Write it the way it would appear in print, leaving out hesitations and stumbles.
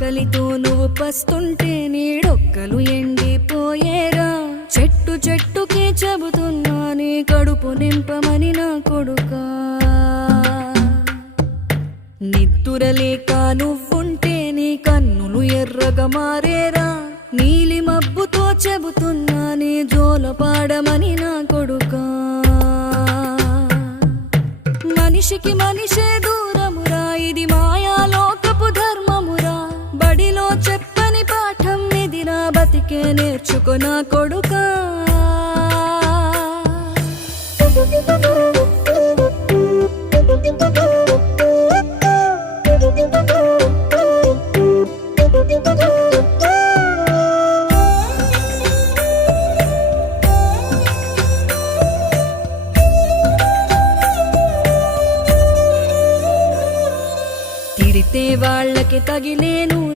ఆకలితో నువ్వు పస్తుంటే నీడొక్కలు ఎండిపోయేరా. చెట్టు చెట్టుకే చెబుతున్నా నీ కడుపు నింపమని నా కొడుకా. నిద్దురలేక నువ్వుంటే నీ కన్నులు ఎర్రగా మారేరా. నీలి మబ్బుతో చెబుతున్నా నీ జోలపాడమని నా కొడుకా. మనిషికి మనిషే దూరమురా, ఇది మాయాలోకపు ధర్మమురా. బడిలో చెప్పని పాఠం ఇదిరా, బతికే నేర్చుకో నా కొడుకా. తిడితే వాళ్ళకి తగిలేను